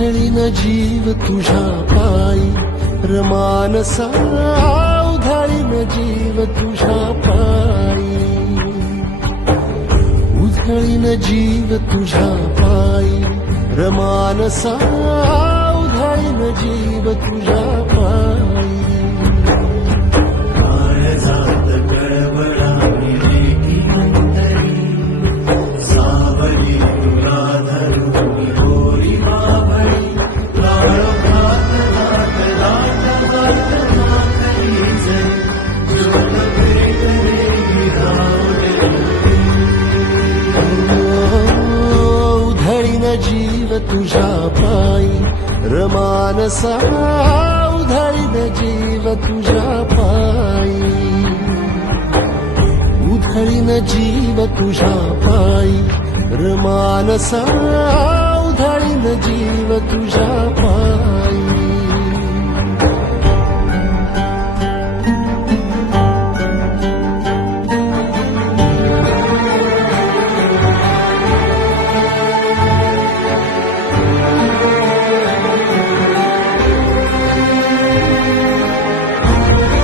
उधळीन जीव तुझ्या पायी रमानसा, उधळीन जीव तुझ्या पायी, उधळीन जीव तुझ्या पायी रमानसा, उधळीन जीव तुझ्या पायी. काळजात कळवळा लेकी अंतरी, सावली तुला धरून गोरी बाभळी, काळोखात दाट दाट दाट माखली जरी, ज्योत पेटले विरावले. उधळीन जीव तुझ्या पायी रमानसा, उधळीन जीव तुझ्या पायी, उधळीन जीव तुझ्या पायी रमानसा, उधळीन जीव तुझ्या पायी.